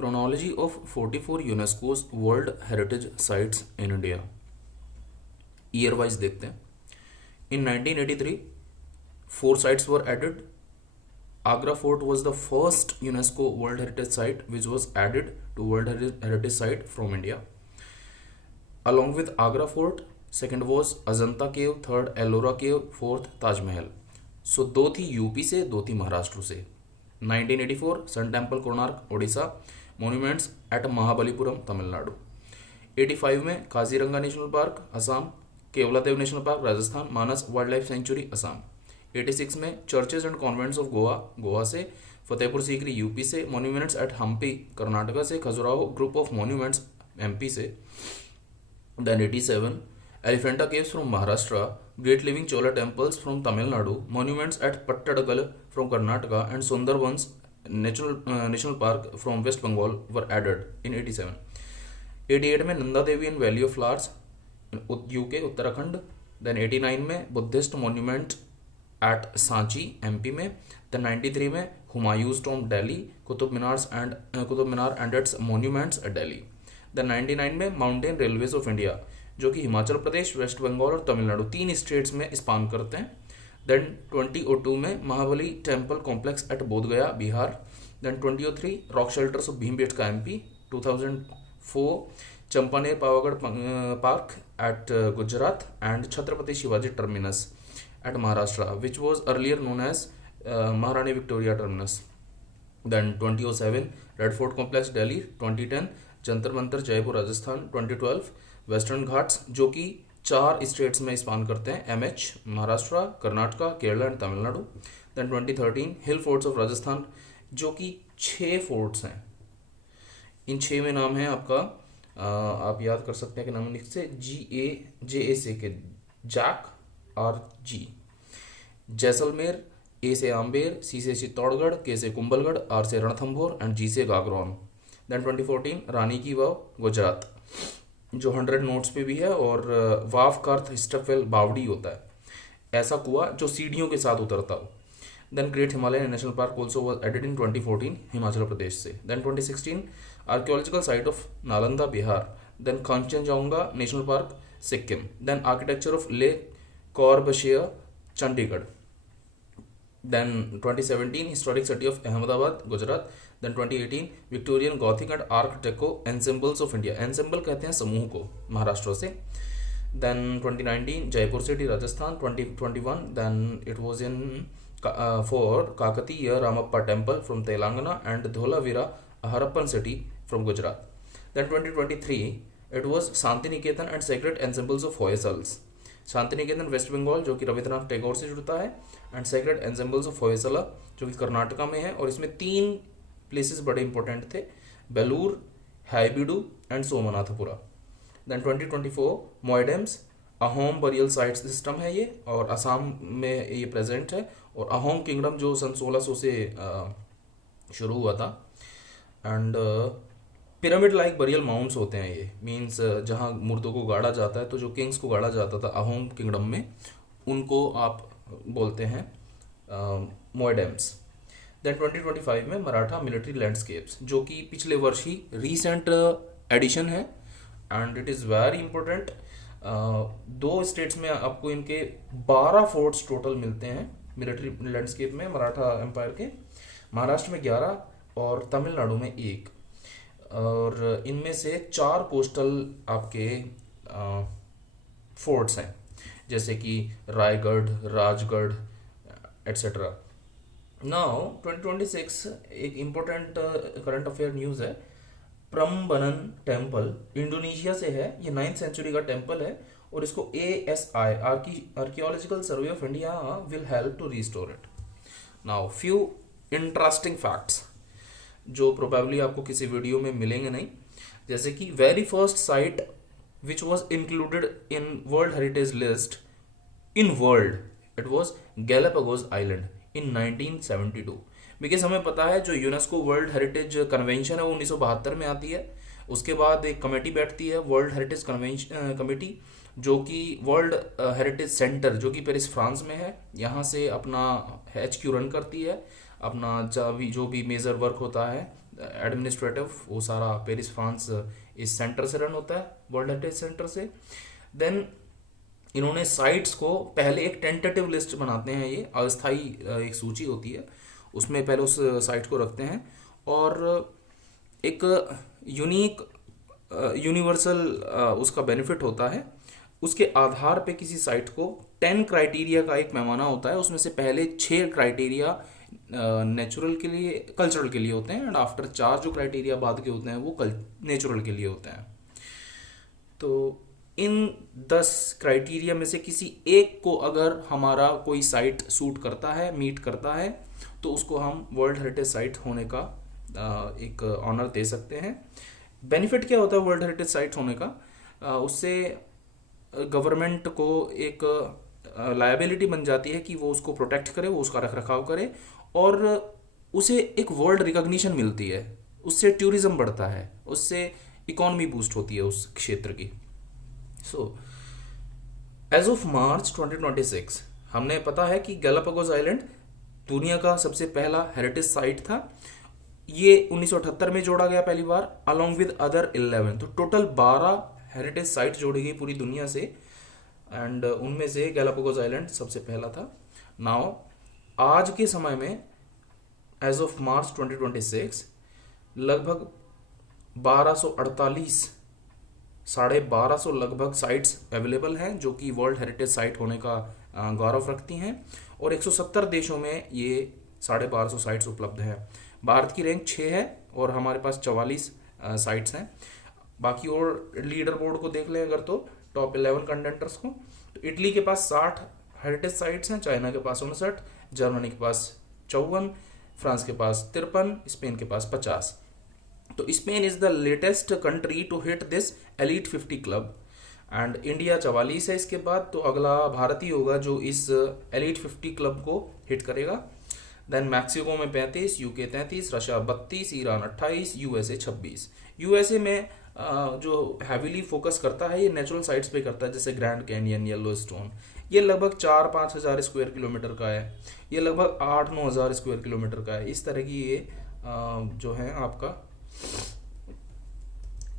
Chronology of 44 UNESCO's World Heritage Sites in India. Year wise देखते हैं. In 1983, 4 sites were added. Agra Fort was the first UNESCO World Heritage Site which was added to World Heritage Site from India. Along with Agra Fort, second was Ajanta Cave, third Ellora Cave, fourth Taj Mahal. So 2 थी UP से, 2 थी महाराष्ट्र से. 1984 sun temple Konark Odisha, monuments at Mahabalipuram Tamil Nadu. 85 में Kaziranga national park Assam, Keoladeo national park Rajasthan, Manas wildlife sanctuary Assam. 86 में churches and convents of Goa, Goa से, Fatehpur Sikri UP से, monuments at Hampi Karnataka से, Khajuraho group of monuments MP से. Then 87 Elephanta caves from Maharashtra, great living Chola temples from Tamil Nadu, monuments at Pattadakal from Karnataka and Sundarbans national park from West Bengal were added in 87. 88 में Nanda Devi in valley of flowers UK Uttarakhand. Then 89 में Buddhist monument at Sanchi MP में. Then 93 में Humayun's tomb Delhi, Qutub Minar and its monuments at Delhi. Then 99 में mountain railways of India जो कि Himachal Pradesh, waste Bengal और Tamil Nadu 3 states में span करते हैं. देन 2002 में महाबली temple complex at Bodh Gaya Bihar. Then 2003 rock shelters of Bhimbetka MP. 2004 Champaner Pavagadh park at Gujarat and Chhatrapati Shivaji terminus at Maharashtra which was earlier known as Maharani Victoria terminus. Then 2007 red fort complex Delhi. 2010 Jantar Mantar Jaipur Rajasthan. 2012 western ghats जो कि 4 स्टेट्स में span करते हैं, MH Maharashtra, Karnataka, Kerala and Tamil Nadu. Then 2013 hill forts of Rajasthan जो कि 6 forts हैं. इन 6 में नाम है आपका, आप याद कर सकते हैं कि नाम लिख से JA के जैक और जी. जैसलमेर, ए से आम्बेर, सी से चित्तौड़गढ़, के से कुंभलगढ़, आर से रणथंभौर एंड जी से गागरोन. देन 2014 रानी की वाव गुजरात जो 100 नोट्स पे भी है और वाव का अर्थ स्टफवेल बावड़ी होता है, ऐसा कुआं जो सीढ़ियों के साथ उतरता हो. Then great Himalaya national park also was added in 2014 Himachal Pradesh से. Then 2016 archaeological site of Nalanda Bihar. Then Kanchenjunga national park Sikkim. Then architecture of Le Corbusier Chandigarh. Then 2017 historic city of Ahmedabad Gujarat. Then 2018 Victorian Gothic and Art Deco ensembles of India. ensemble कहते हैं समूह को, महाराष्ट्र से. Then 2019 Jaipur city Rajasthan. 2021 then it was in for Kakatiya Ramappa temple from Telangana and Dholavira Harappan city from Gujarat. Then 2023 it was Santiniketan and Sacred Ensembles of Hoysals. Shantiniketan West Bengal जो कि रविंद्रनाथ टैगोर से जुड़ता है and sacred ensembles of Hoysala जो कि कर्नाटका में है. और इसमें 3 प्लेसेस बड़े इंपॉर्टेंट थे, Belur, Halebidu and Somanathapura. Then 2024 moidams Ahom burial site system है ये, और असम में ये प्रेजेंट है. और अहोम किंगडम जो सन 1600 से शुरू हुआ था. And pyramid like burial mounds होते हैं ये, मीन्स जहाँ मुर्दों को गाड़ा जाता है, तो जो किंग्स को गाड़ा जाता था अहोम किंगडम में, उनको आप बोलते हैं मोइडेम्स. देन 2025 में मराठा मिलिट्री लैंडस्केप्स जो कि पिछले वर्ष ही रीसेंट एडिशन है and it is very important. 2 states में आपको इनके 12 फोर्ट्स टोटल मिलते हैं मिलिट्री लैंडस्केप में मराठा एम्पायर के. महाराष्ट्र में 11 और तमिलनाडु में 1. और इनमें से 4 कोस्टल आपके फोर्ट्स हैं जैसे कि रायगढ़, राजगढ़ एट्सेट्रा. नाउ 2026 एक इम्पोर्टेंट करंट अफेयर न्यूज़ है. प्रम्बनन टेम्पल इंडोनेशिया से है. ये 9th सेंचुरी का टेम्पल है और इसको ASI archaeological survey of India will help to restore it. Now few interesting facts जो प्रोबेबली आपको किसी वीडियो में मिलेंगे नहीं, जैसे कि very first site which was included in world heritage list in world, it was Galapagos island in 1972. Because हमें पता है जो यूनेस्को वर्ल्ड हेरिटेज कन्वेंशन है वो 1972 में आती है. उसके बाद एक कमेटी बैठती है वर्ल्ड हेरिटेज कमेटी जो कि वर्ल्ड हेरिटेज सेंटर जो कि पेरिस फ्रांस में है, यहाँ से अपना HQ रन करती है. अपना जो भी मेजर वर्क होता है एडमिनिस्ट्रेटिव, वो सारा पेरिस फ्रांस इस सेंटर से रन होता है, वर्ल्ड हेरिटेज सेंटर से। देन इन्होंने साइट्स को पहले एक टेंटेटिव लिस्ट बनाते हैं, ये अस्थाई एक सूची होती है, उसमें पहले उस साइट को रखते हैं, और एक यूनिक यूनिवर्सल उसका बेनिफिट होता है। उसके आधार पे किसी साइट को 10 क्राइटेरिया का एक पैमाना होता है, उसमें से पहले 6 क्राइटेरिया नेचुरल के लिए, कल्चरल के लिए होते हैं, एंड आफ्टर 4 जो क्राइटेरिया बाद के होते हैं वो नेचुरल के लिए होते हैं। तो इन 10 क्राइटेरिया में से किसी एक को अगर हमारा कोई साइट सूट करता है, मीट करता है, तो उसको हम वर्ल्ड हेरिटेज साइट होने का एक ऑनर दे सकते हैं। बेनिफिट क्या होता है वर्ल्ड हेरिटेज साइट होने का? उससे गवर्नमेंट को एक लायबिलिटी बन जाती है कि वो उसको प्रोटेक्ट करे, वो उसका रख रखाव करे, और उसे एक वर्ल्ड रिकॉग्निशन मिलती है, उससे टूरिज्म बढ़ता है, उससे इकोनॉमी बूस्ट होती है उस क्षेत्र की। सो एज ऑफ मार्च 2026 हमने पता है कि गैलापागोस आइलैंड दुनिया का सबसे पहला हेरिटेज साइट था। ये 1978 में जोड़ा गया पहली बार, अलॉन्ग विद अदर 11। तो टोटल 12 हेरिटेज साइट जोड़ी गई पूरी दुनिया से, एंड उनमें से गैलापागोस आइलैंड सबसे पहला था। नाउ आज के समय में एज ऑफ मार्च 2026 लगभग 1248, 1250 लगभग साइट्स अवेलेबल हैं जो कि वर्ल्ड हेरिटेज साइट होने का गौरव रखती हैं, और 170 देशों में ये 1250 साइट्स उपलब्ध हैं। भारत की रैंक 6 है और हमारे पास 44 साइट्स हैं। बाकी और लीडर बोर्ड को देख लें अगर, तो टॉप 11 कंटेंटर्स को, तो इटली के पास 60 हेरिटेज साइट्स हैं, चाइना के पास 59, जर्मनी के पास 54, फ्रांस के पास 53, स्पेन के पास 50। तो Spain is the latest country to hit this elite 50 club, and India 44 है इसके बाद, तो अगला भारत ही होगा जो इस एलीट 50 क्लब को हिट करेगा। देन मैक्सिको में 35, UK 33, Russia 32, Iran 28, USA 26। USA में जो हैवीली फोकस करता है ये नेचुरल साइट्स पे करता है, जैसे ग्रैंड कैनियन, येलोस्टोन। ये लगभग 4-5 हज़ार स्क्वायर किलोमीटर का है, ये लगभग 8-9 हज़ार स्क्वायर किलोमीटर का है। इस तरह की ये जो है आपका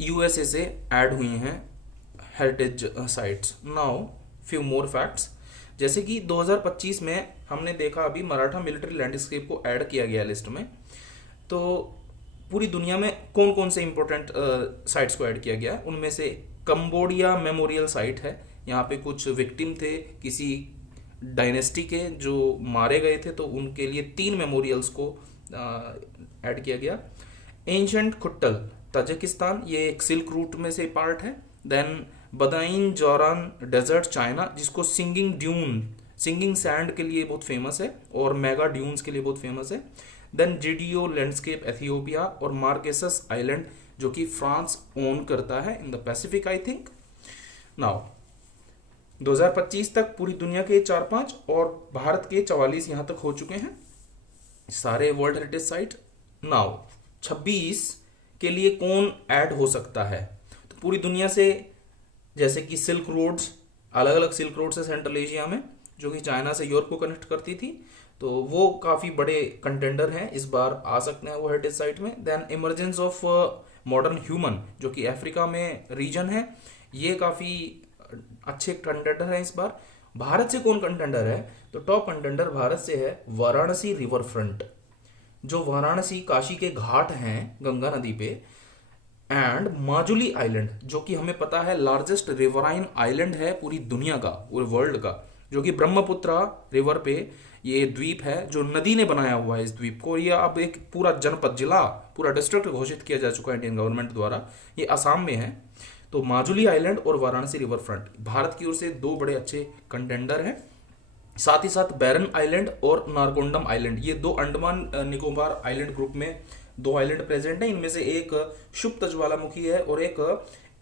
यूएसए से ऐड हुई हैं heritage sites. Now few more facts, जैसे कि 2025 में हमने देखा अभी मराठा मिलिट्री लैंडस्केप को ऐड किया गया लिस्ट में। तो पूरी दुनिया में कौन कौन से इंपॉर्टेंट साइट्स को ऐड किया गया, उनमें से कंबोडिया मेमोरियल साइट है। यहाँ पे कुछ विक्टिम थे किसी डायनेस्टी के जो मारे गए थे, तो उनके लिए 3 मेमोरियल्स को ऐड किया गया। एंशंट खुट्टल ताजिकिस्तान, ये एक सिल्क रूट में से पार्ट है। देन बदाइन जोरान डेजर्ट चाइना, जिसको सिंगिंग सैंड के लिए बहुत फेमस है और मेगा ड्यून्स के लिए बहुत फेमस है। देन जीडीओ लैंडस्केप एथियोपिया, और मार्केसस आइलैंड जो कि फ्रांस ओन करता है in the Pacific I think. Now 2025 तक पूरी दुनिया के 4-5 और भारत के 44 यहाँ तक हो चुके हैं सारे वर्ल्ड हेरिटेज साइट। नाउ 26 के लिए कौन ऐड हो सकता है, तो पूरी दुनिया से, जैसे कि सिल्क रोड्स, अलग अलग सिल्क रोड्स है सेंट्रल एशिया में जो कि चाइना से यूरोप को कनेक्ट करती थी, तो वो काफ़ी बड़े कंटेंडर हैं, इस बार आ सकते हैं वो हेरिटेज साइट में। Then emergence of modern human जो कि अफ्रीका में रीजन है, ये काफ़ी अच्छे कंटेंडर हैं इस बार। भारत से कौन कंटेंडर है, तो टॉप कंटेंडर भारत से है वाराणसी रिवर फ्रंट, जो वाराणसी काशी के घाट हैं गंगा नदी पे, एंड माजुली आइलैंड जो कि हमें पता है लार्जेस्ट रिवराइन आइलैंड है पूरी दुनिया का, पूरे वर्ल्ड का, जो कि ब्रह्मपुत्रा रिवर पे ये द्वीप है, जो नदी ने बनाया हुआ है इस द्वीप को। ये अब एक पूरा जनपद, जिला, पूरा डिस्ट्रिक्ट घोषित किया जा चुका है इंडियन गवर्नमेंट द्वारा। ये असम में है। तो माजुली आइलैंड और वाराणसी रिवर फ्रंट भारत की ओर से 2 बड़े अच्छे कंटेंडर हैं। साथ ही साथ बैरन आइलैंड और नारकोंडम आइलैंड, ये 2 अंडमान निकोबार आइलैंड ग्रुप में 2 आइलैंड प्रेजेंट है। इनमें से एक सुप्त ज्वालामुखी है और एक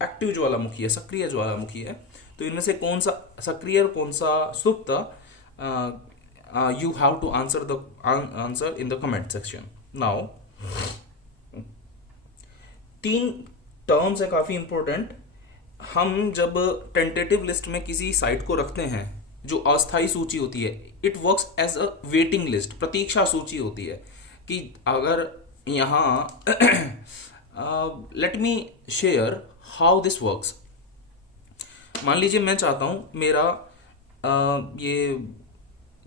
एक्टिव ज्वालामुखी है, सक्रिय ज्वालामुखी है। तो इनमें से कौन सा सक्रिय और कौन सा सुप्त, you have to answer in the comment section. Now 3 terms है काफी इंपॉर्टेंट। हम जब टेंटेटिव लिस्ट में किसी साइट को रखते हैं, जो अस्थायी सूची होती है, it works as a waiting list, प्रतीक्षा सूची होती है कि अगर यहाँ let me share how this works. मान लीजिए मैं चाहता हूँ मेरा ये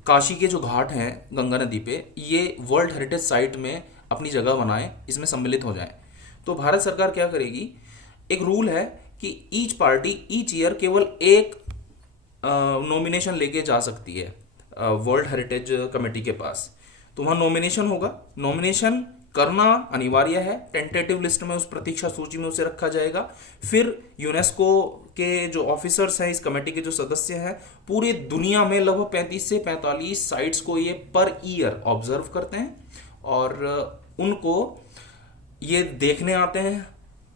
काशी के जो घाट हैं गंगा नदी पे, ये वर्ल्ड हेरिटेज साइट में अपनी जगह बनाएं, इसमें सम्मिलित हो जाएं। तो भारत सरकार क्या करेगी, एक रूल है कि ईच पार्टी ईच ईयर केवल एक नॉमिनेशन लेके जा सकती है वर्ल्ड हेरिटेज कमेटी के पास। तो वहाँ नॉमिनेशन होगा, नॉमिनेशन करना अनिवार्य है, टेंटेटिव लिस्ट में उस प्रतीक्षा सूची में उसे रखा जाएगा। फिर यूनेस्को के जो ऑफिसर्स हैं, इस कमेटी के जो सदस्य हैं, पूरी दुनिया में लगभग 35 से 45 साइट्स को ये पर ईयर ऑब्जर्व करते हैं और उनको ये देखने आते हैं,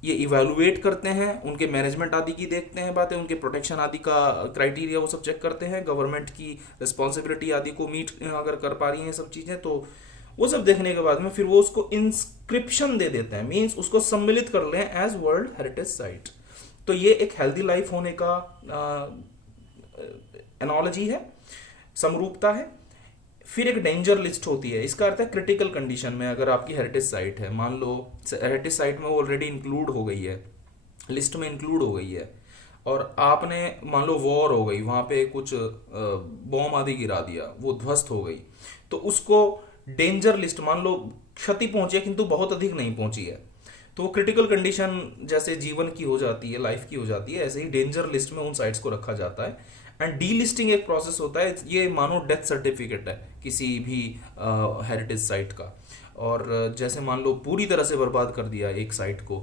ये इवेलुएट करते हैं, उनके मैनेजमेंट आदि की देखते हैं बातें, उनके प्रोटेक्शन आदि का क्राइटेरिया वो सब चेक करते हैं, गवर्नमेंट की रिस्पॉन्सिबिलिटी आदि को मीट अगर कर पा रही हैं सब चीज़ें, तो वो सब देखने के बाद में फिर वो उसको इंस्क्रिप्शन दे देते हैं, मीन्स उसको सम्मिलित कर लें एज वर्ल्ड हेरिटेज साइट। तो ये एक हेल्दी लाइफ होने का एनोलॉजी है, समरूपता है। फिर एक डेंजर लिस्ट होती है, इसका अर्थ है क्रिटिकल कंडीशन में अगर आपकी हेरिटेज साइट है, मान लो हेरिटेज साइट में वो ऑलरेडी इंक्लूड हो गई है, लिस्ट में इंक्लूड हो गई है, और आपने मान लो वॉर हो गई, वहाँ पे कुछ बॉम्ब आदि गिरा दिया, वो ध्वस्त हो गई, तो उसको डेंजर लिस्ट, मान लो क्षति पहुंची है किंतु बहुत अधिक नहीं पहुंची है, तो वो क्रिटिकल कंडीशन जैसे जीवन की हो जाती है, लाइफ की हो जाती है, ऐसे ही डेंजर लिस्ट में उन साइट्स को रखा जाता है। एंड डी लिस्टिंग एक प्रोसेस होता है, ये मानो डेथ सर्टिफिकेट है किसी भी हेरिटेज साइट का, और जैसे मान लो पूरी तरह से बर्बाद कर दिया एक साइट को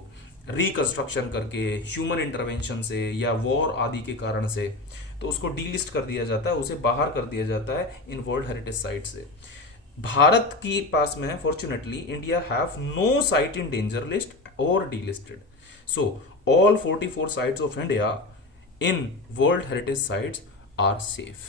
रिकंस्ट्रक्शन करके, ह्यूमन इंटरवेंशन से या वॉर आदि के कारण से, तो उसको डी लिस्ट कर दिया जाता है, उसे बाहर कर दिया जाता है इन वर्ल्ड हेरिटेज साइट से। भारत की पास में fortunately India have no site in danger list और delisted. So all 44 sites of India in World Heritage Sites are safe.